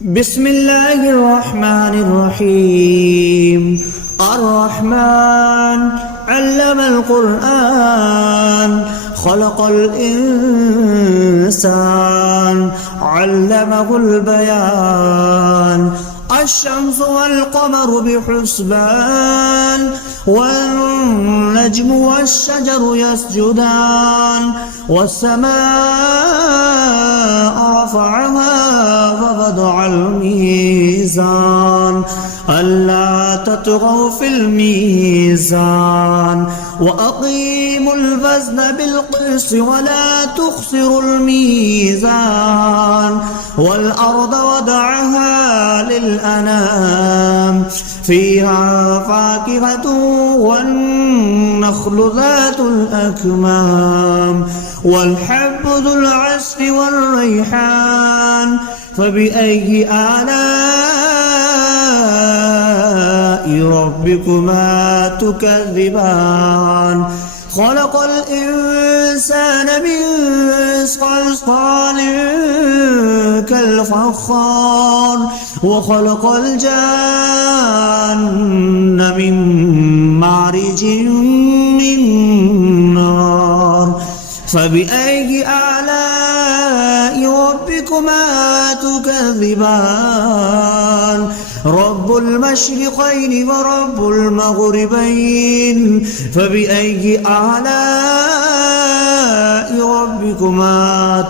بسم الله الرحمن الرحيم. الرحمن علم القرآن خلق الإنسان علمه البيان. الشمس والقمر بحسبان والنجم والشجر يسجدان والسماء رفعها ووضع الميزان ألا تطغوا في الميزان وأقيموا الوزن بالقسط ولا تخسروا الميزان والأرض وضعها للأنام فيها فاكهة والنخل ذات الأكمام والحب ذو العصف والريحان فبأي آلاء ربكما تكذبان. خلق الإنسان من صلصال كالفخار وخلق الجان من مارج من نار فبأي آلاء ربكما تكذبان. رب المشرقين ورب المغربين فبأي آلاء ربكما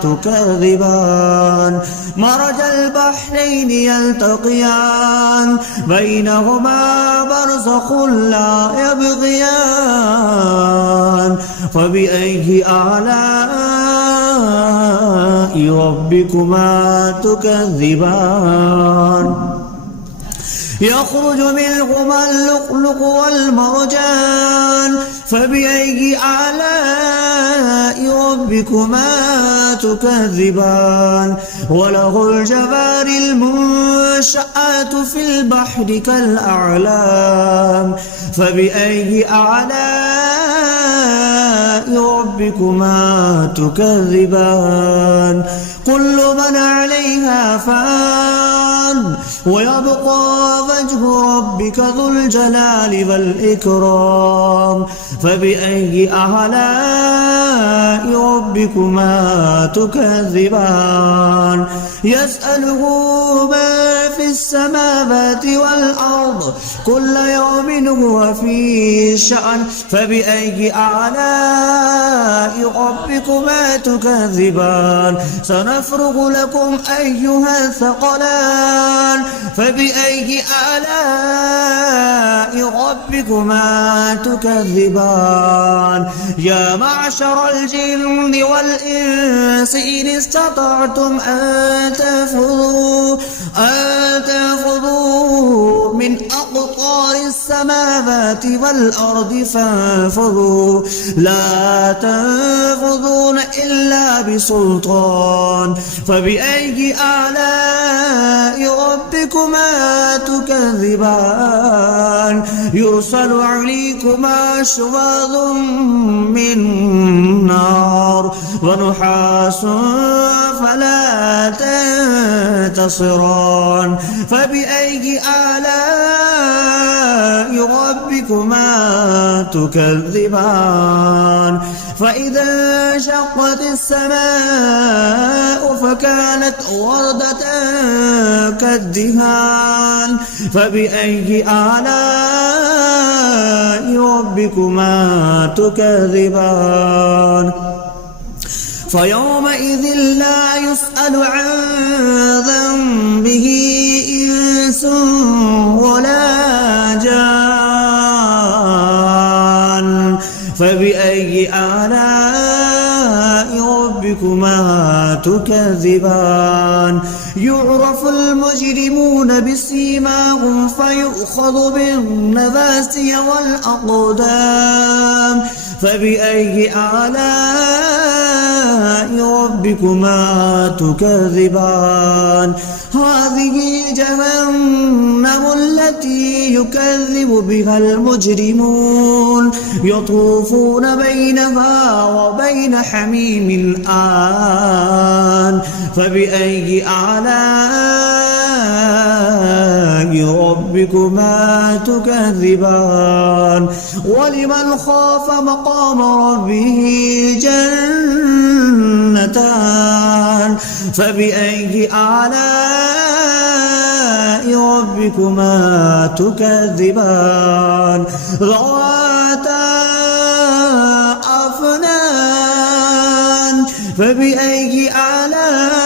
تكذبان. مرج البحرين يلتقيان بينهما برزخ لا يبغيان فبأي آلاء ربكما تكذبان. يخرج منهما اللؤلؤ والمرجان فبأي آلاء ربكما تكذبان. وله الجوار المنشآت في البحر كالأعلام فبأي آلاء ربكما تكذبان. كل من عليها فان ويبقى وجه ربك ذو الجلال والإكرام فبأي آلاء ربكما تكذبان. يسأله ما في السماوات والأرض كل يوم هو في شأن فبأي آلاء ربكما تكذبان. سنفرغ لكم أيها الثقلان فبأي آلاء ربكما تكذبان. يا معشر الجن والإنس إن استطعتم أن تنفذوا من أقطار السماوات والأرض فانفذوا لا تنفذون إلا بسلطان فبأي آلاء ربكما تكذبان. يرسل عليكما شواظ من نار ونحاس فلا تنتصران فبأي آلاء ربكما تكذبان. فإذا انشقت السماء فكانت وردة كالدهان فبأي آلاء ربكما تكذبان. فيومئذ لا يسأل عن ذنبه إنس ولا جان فبأي آلاء ربكما تكذبان. يعرف المجرمون بسيماهم فيؤخذ بالنواسي والأقدام فبأي آلاء ربكما تكذبان. هذه جهنم التي يكذب بها المجرمون يطوفون بينها وبين حميم آن فبأي آلاء ربكما تكذبان ولمن خاف مقام ربه جنتان فبأي آلاء ربكما تكذبان ذواتا أفنان فبأي آلاء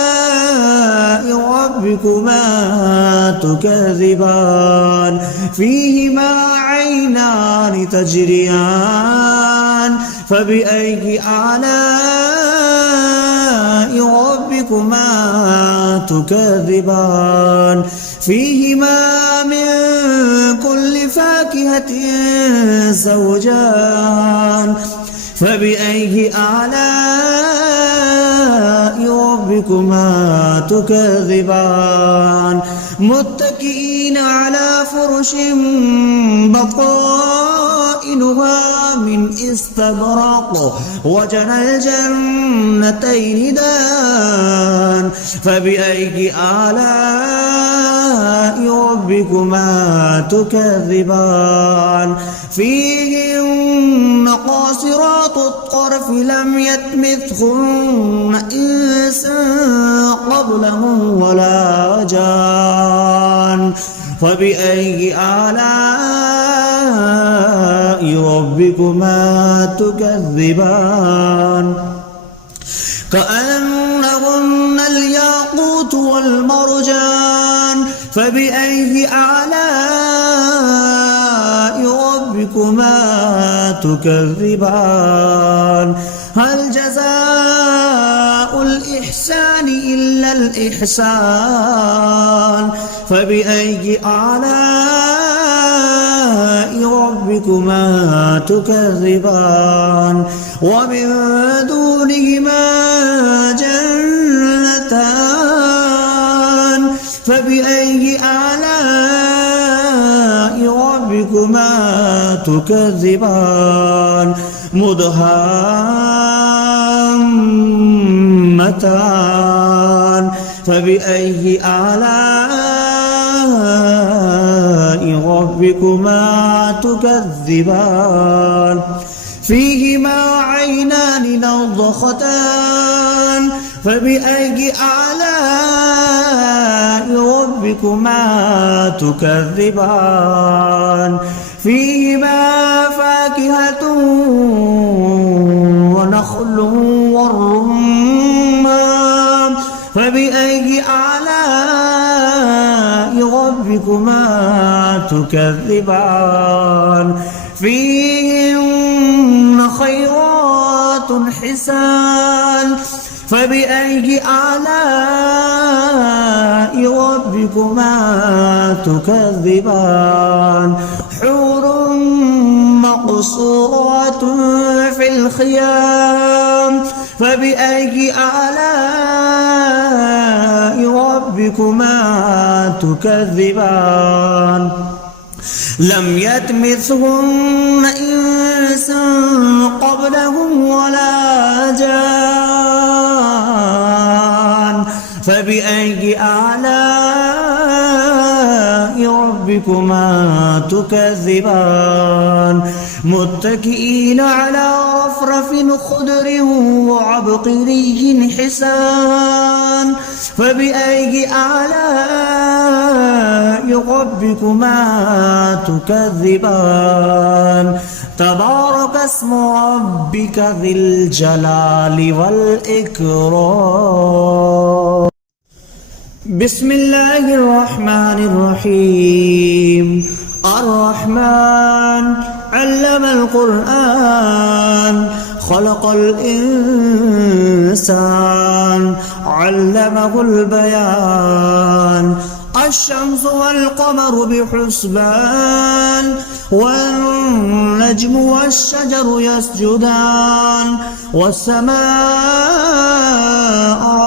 ربكما تكذبان فيهما عينان تجريان فبأي آلاء ربكما تكذبان فيهما من كل فاكهة زوجان فبأي آلاء ربكما تكذبان متكئين على فرش بطائنها من استبرق وجنى الجنتين دان فبأي آلاء ربكما تكذبان فيهن قاصرات الطرف لم يطمثهن إنس قبلهم ولا جان فبأي آلاء ربكما تكذبان كأنهن الياقوت والمرجان فبأي آلاء ربكما تكذبان هل جزاء الإحسان إلا الإحسان فبأي آلاء ربكما تكذبان ومن دونهما جنتان فبأي آلاء ربكما تكذبان مدهامتان فبأي آلاء ربكما تكذبان فيهما عينان نضختان فبأي آلاء ربكما تكذبان فيهما فاكهة ونخل والرمان فبأي آلاء ربكما تكذبان فيهن خيرات حسان فبأي آلاء ربكما تكذبان حور مقصورات في الخيام فبأي آلاء ربكما تكذبان لم يطمثهن إنس قبلهم ولا جان فبأي آلاء ربكما تكذبان متكئين على رفرف خضر وعبقري حسان فبأي آلاء ربكما تكذبان تبارك اسم ربك ذي الجلال والإكرام بسم الله الرحمن الرحيم الرحمن علم القرآن خلق الإنسان علمه البيان الشمس والقمر بحسبان والنجم والشجر يسجدان والسماء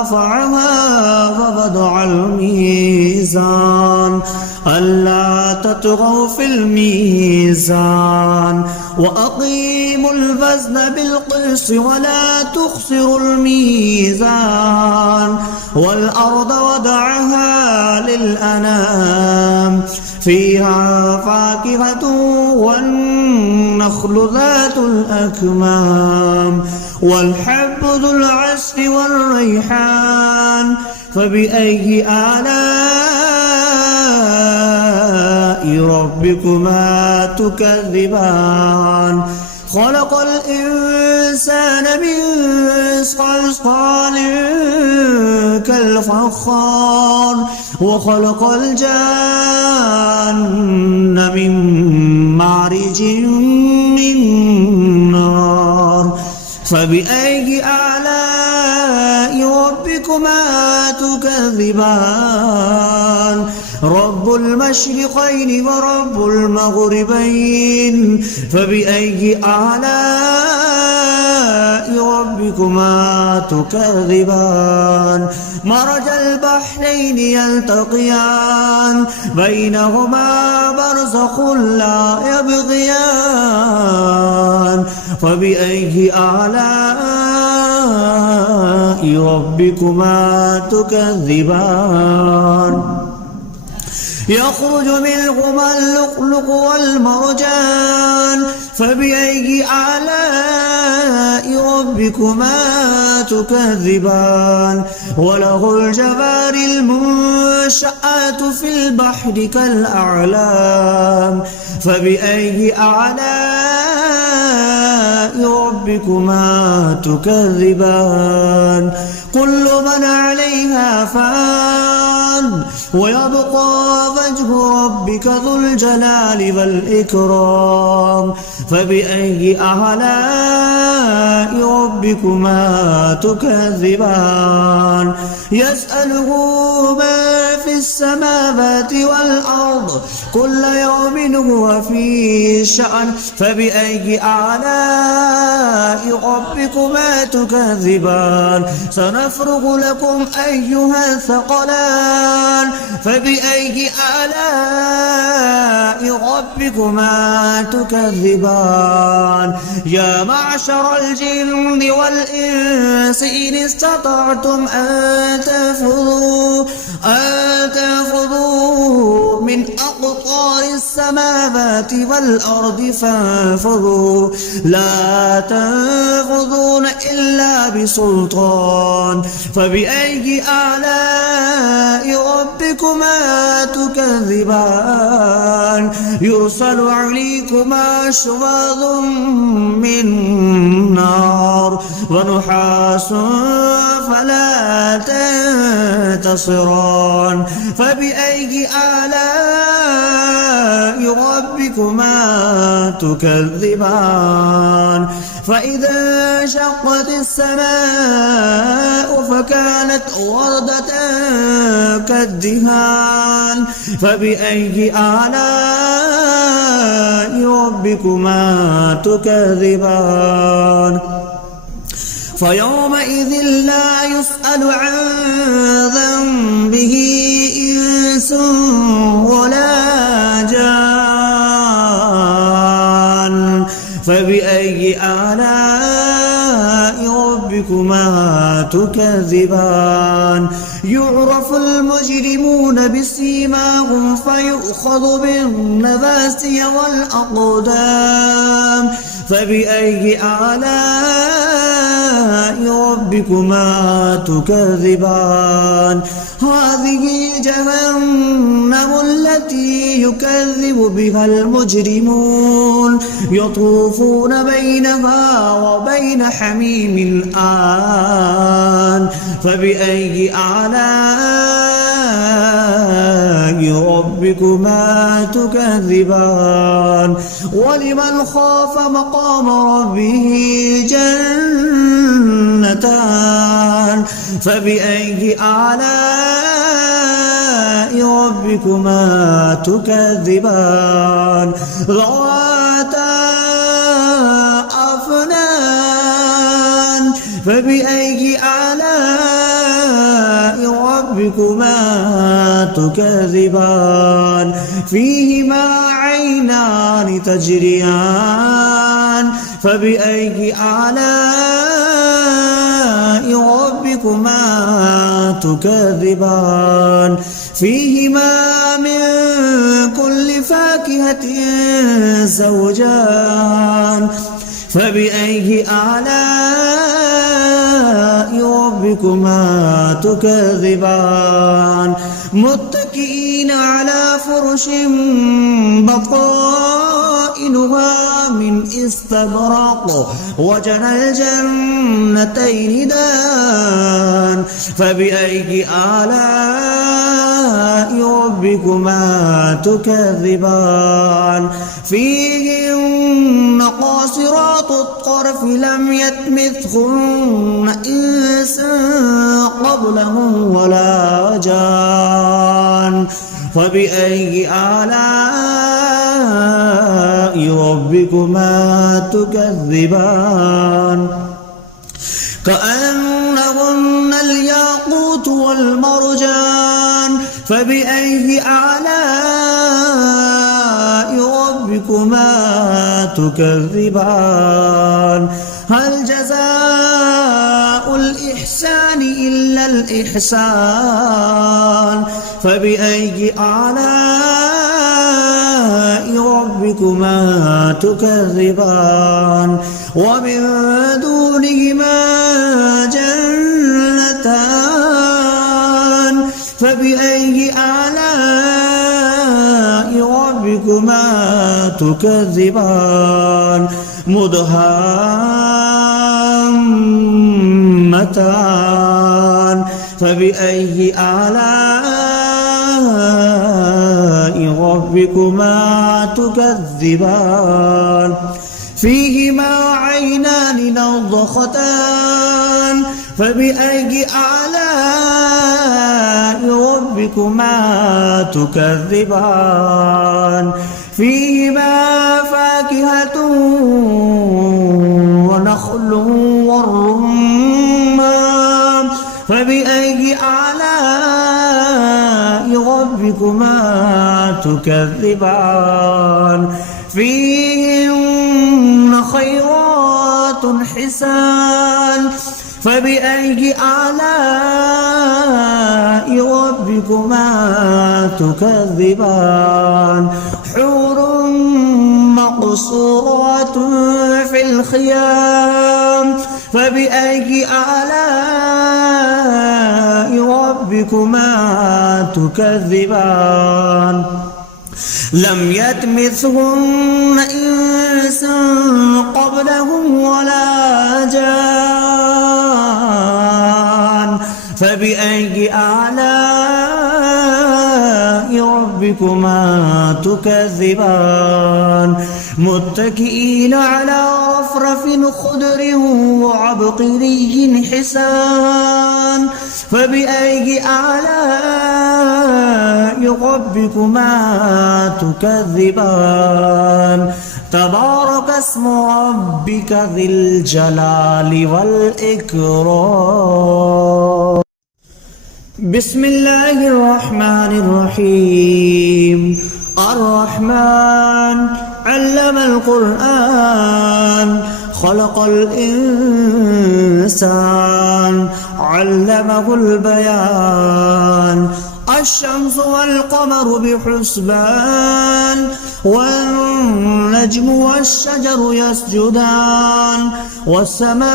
رفعها ووضع الميزان ألا تطغوا في الميزان وأقيموا الوزن بالقسط ولا تخسروا الميزان والأرض وضعها للأنام فيها فاكهة والنخل ذات الأكمام والحب ذو العصف والريحان فبأي آلاء ربكما تكذبان خلق الإنسان من صلصال كالفخار وخلق الجان من مارج من نار فبأي آلاء ربكما تكذبان رب المشرقين ورب المغربين فبأي آلاء ربكما تكذبان مرج البحرين يلتقيان بينهما برزخ لا يبغيان فبأي آلاء ربكما تكذبان يخرج منهما اللؤلؤ والمرجان فبأي آلاء ربكما تكذبان وله الجوار المنشآت في البحر كالأعلام فبأي آلاء ربكما تكذبان كل من عليها فان ويبقى وجه ربك ذو الجلال والإكرام فبأي آلاء ربكما تكذبان يسأله ما في السماوات والأرض كل يوم هو في شأن فبأي آلاء ربكما تكذبان سنفرغ لكم أيها الثقلان فبأي آلاء ربكما تكذبان يا معشر الجن والإنس إن استطعتم أن تنفذوا من أقطار السماوات والأرض فانفذوا لا تنفذون إلا بسلطان فبأي آلاء ربكما تكذبان يرسل عليكما شواظ من نار ونحاس فلا تنتصران فبأي آلاء ربكما تكذبان فإذا انشقت السماء فكانت وردة كالدهان فبأي آلاء ربكما تكذبان فيومئذ لا يسأل عن ذنبه إنس ولا جان فبأي آلاء ربكما تكذبان يعرف المجرمون بسيماهم فيؤخذ بالنواسي والأقدام فبأي آلاء ربكما تكذبان هذه جهنم التي يكذب بها المجرمون يطوفون بينها وبين حميم آن فبأي آلاء ربكما تكذبان ولمن خاف مقام ربه جنتان فبأي آلاء ربكما تكذبان ذواتا أفنان فبأي آلاء ربكما تكذبان فيهما عينان تجريان فبأي آلاء ربكما تكذبان فيهما من كل فاكهة زوجان فبأي آلاء ربكما تكذبان متكئين على فرش بطائنها من استبرق وجنى الجنتين دان فبأي آلاء ربكما تكذبان فيهن قاصرات الطرف لم يطمثهن إنس قبلهم ولا جان فبأي آلاء ربكما تكذبان كأنهن الياقوت والمرجان فبأي آلاء ربكما تكذبان هل جزاء الإحسان إلا الإحسان فبأي آلاء ربكما تكذبان ومن دونهما جنتان فبأي آلاء ربكما تكذبان مدهامتان فبأي آلاء ربكما تكذبان فيهما عينان نضختان فبأي آلاء ربكما تكذبان فيهما فاكهة ونخل والرمان فبأي آلاء ربكما تكذبان فيهن خيرات حسان فبأي آلاء ربكما تكذبان حور مقصورات في الخيام فبأي آلاء ربكما تكذبان لم يطمثهن إنس قبلهم ولا جان فبأي آلاء ربكما تكذبان متكئين على رفرف خضر وعبقري حسان فبأي آلاء ربكما تكذبان تبارك اسم ربك ذي الجلال والإكرام بسم الله الرحمن الرحيم الرحمن علم القرآن خلق الإنسان علمه البيان الشمس والقمر بحسبان والنجم والشجر يسجدان والسماء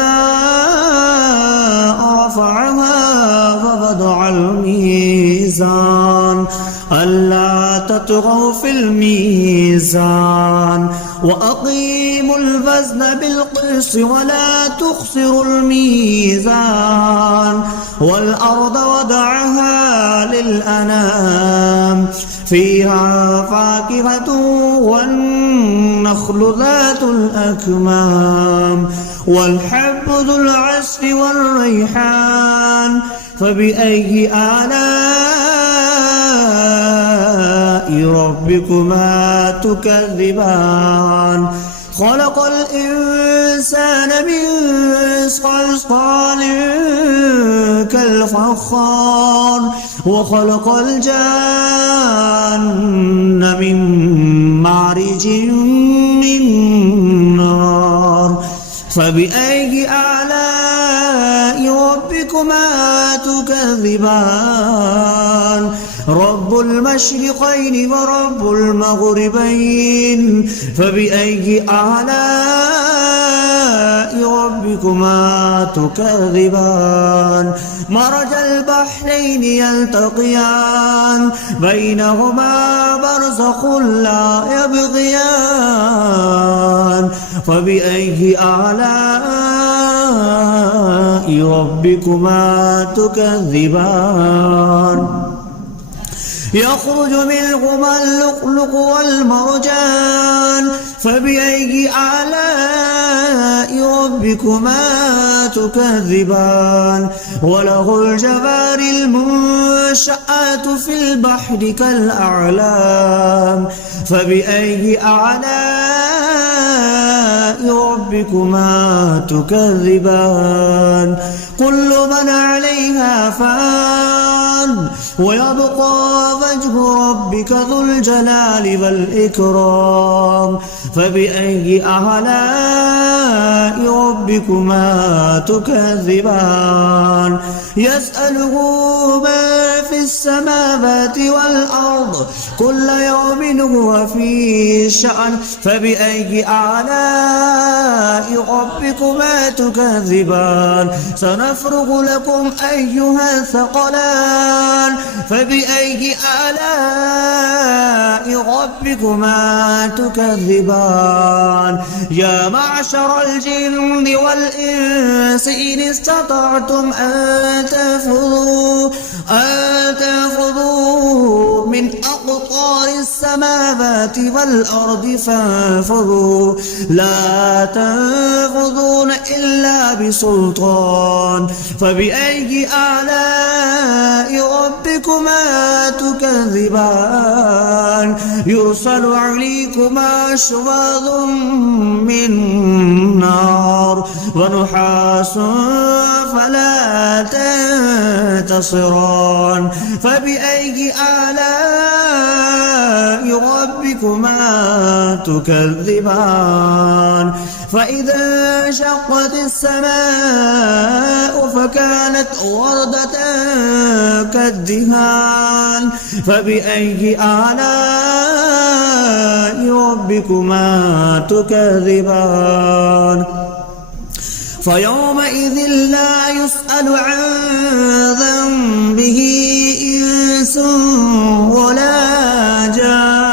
رفعها ووضع الميزان ألا تطغوا في الميزان وأقيموا الوزن بالقسط ولا تخسروا الميزان والأرض وضعها للأنام فيها فاكهة والنخل ذات الأكمام والحب ذو العصف والريحان فبأي آلاء ربكما تكذبان خلق الإنسان من صلصال كالفخار وخلق الجان من مارج من نار فبأي آلاء ربكما تكذبان رب المشرقين ورب المغربين فبأي آلاء ربكما تكذبان مرج البحرين يلتقيان بينهما برزخ لا يبغيان فبأي آلاء ربكما تكذبان يخرج منهما اللؤلؤ والمرجان فبأي آلاء ربكما تكذبان وله الجوار المنشآت في البحر كالأعلام فبأي آلاء ربكما تكذبان كل من عليها فان ويبقى وجه ربك ذو الجلال والإكرام فبأي آلاء ربكما تكذبان يسأله ما في السماوات والأرض كل يوم هو في شأن فبأي آلاء ربكما تكذبان سنفرغ لكم أيها الثقلان فبأي آلاء ربكما تكذبان يا معشر الجن والإنس إن استطعتم أن تنفذوا من أقطار السماوات والأرض فانفذوا لا تنفذون إلا بسلطان فبأي آلاء ربكما تكذبان يرسل عليكما شواظ من نار ونحاس فلا تنتصران فبأي آلاء ربكما تكذبان فإذا انشقت السماء فكانت وردة كالدهان فبأي آلاء ربكما تكذبان فيومئذ لا يسأل عن ذنبه إنس ولا جان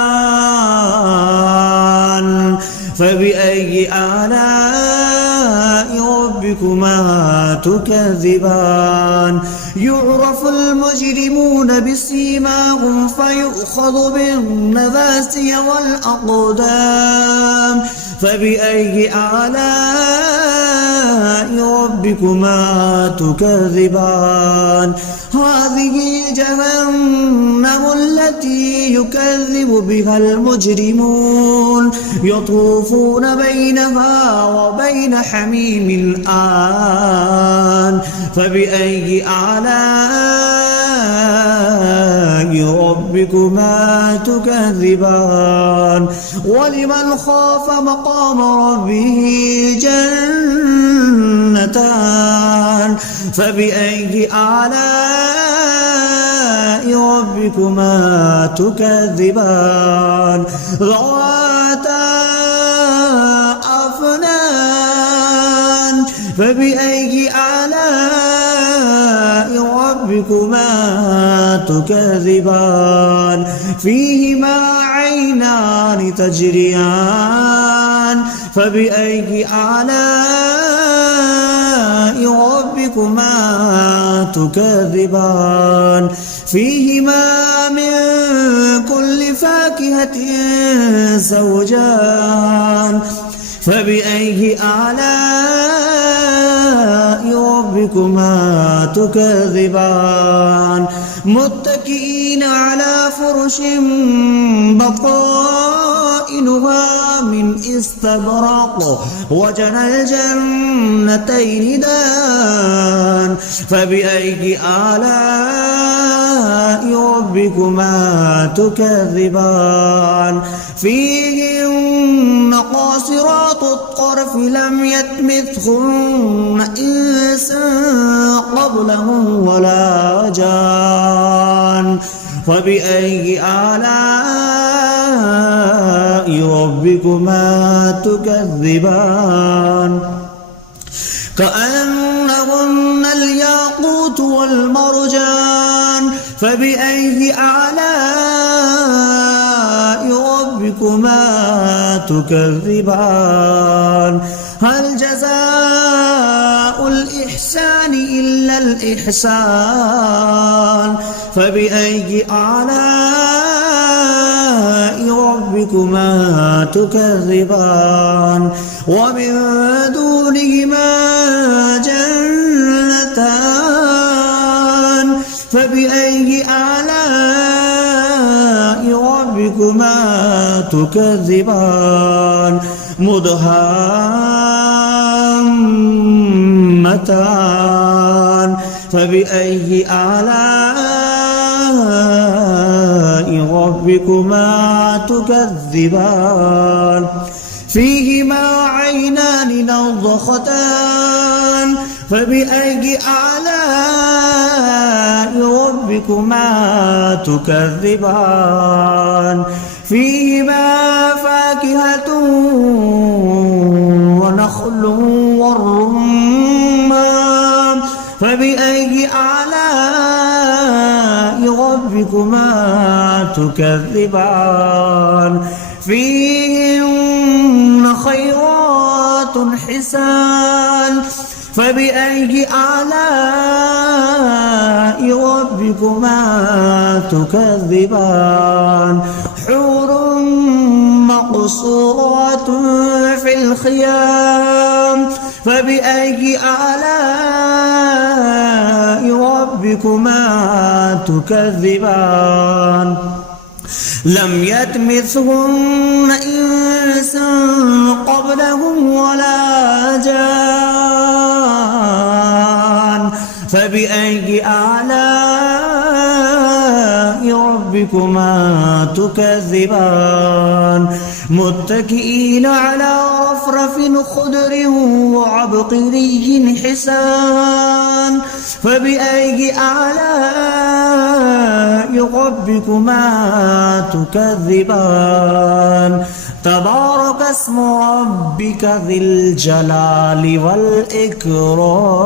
فبأي آلاء ربكما تكذبان يعرف المجرمون بسيماهم فيؤخذ بالنواسي والأقدام فبأي آلاء ربكما تكذبان هذه جهنم التي يكذب بها المجرمون يطوفون بينها وبين حميم آن فبأي آلاء ربكما تكذبان ولمن خاف مقام ربه جنتان فبأي آلاء ربكما تكذبان ذواتا أفنان فبأي آلاء ربكما تكذبان فيهما عينان تجريان فبأي آلاء ربكما تكذبان فيهما من كل فاكهة زوجان فبأي آلاء ربكما تكذبان متكئين على فرش بطائنها من استبرق وجنى الجنتين دان فبأي آلاء ربكما تكذبان فيهن قاصرات الطرف لم يطمثهن إنس قبلهم ولا جان فبأي آلاء ربكما تكذبان كأنهن الياقوت والمرجان فبأي آلاء ربكما تكذبان هل جزاء الإحسان إلا الإحسان فبأي آلاء ربكما تكذبان ومن دونهما جنتان فبأي آلاء ربكما تكذبان مدهامتان فبأي آلاء ربكما تكذبان فيهما عينان نضختان فبأي آلاء ربكما تكذبان فيهما فاكهة ونخل والرمان فبأي آلاء ربكما تكذبان فيهن خيرات حسان فبأي آلاء ربكما تكذبان حور مقصورات في الخيام فبأي آلاء ربكما تكذبان لم يطمثهن إنس قبلهم ولا جان فبأي آلاء ربكما تكذبان متكئين على رفرف خضر وعبقري حسان فبأي آلاء ربكما تكذبان تبارك اسم ربك ذي الجلال والإكرام.